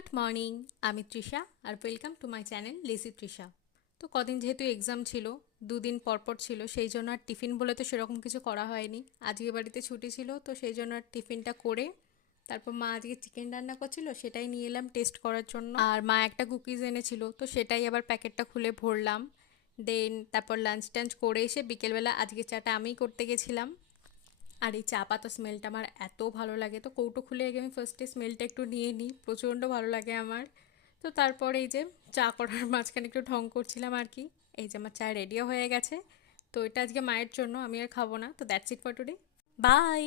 Good morning, আমি তৃষা আর welcome to my channel lazy Trisha. তো কদিন যেহেতু এক্সাম ছিল, দুদিন পরপর ছিল, সেই জন্য আর টিফিন বলে তো সেরকম কিছু করা হয়নি। আজকে বাড়িতে ছুটি ছিল, তো সেই জন্য আর টিফিনটা করে তারপর মা আজকে চিকেন রান্না করছিল, সেটাই নিয়ে এলাম টেস্ট করার জন্য। আর মা একটা কুকিজ এনেছিল, তো সেটাই আবার প্যাকেটটা খুলে ভরলাম। দেন তারপর লাঞ্চ টাঞ্চ করে এসে বিকেলবেলা আজকে চাটা আমিই করতে গেছিলাম। আর এই চা পাতা স্মেলটা আমার এত ভালো লাগে, তো কৌটো খুলে আগে আমি ফার্স্টে স্মেলটা একটু নিয়ে নিই, প্রচণ্ড ভালো লাগে আমার। তো তারপরে এই যে চা করার মাঝখানে একটু ঢং করছিলাম আর কি। এই যে আমার চা রেডিও হয়ে গেছে। তো এটা আজকে মায়ের জন্য, আমি আর খাবো না। তো that's it for today. By.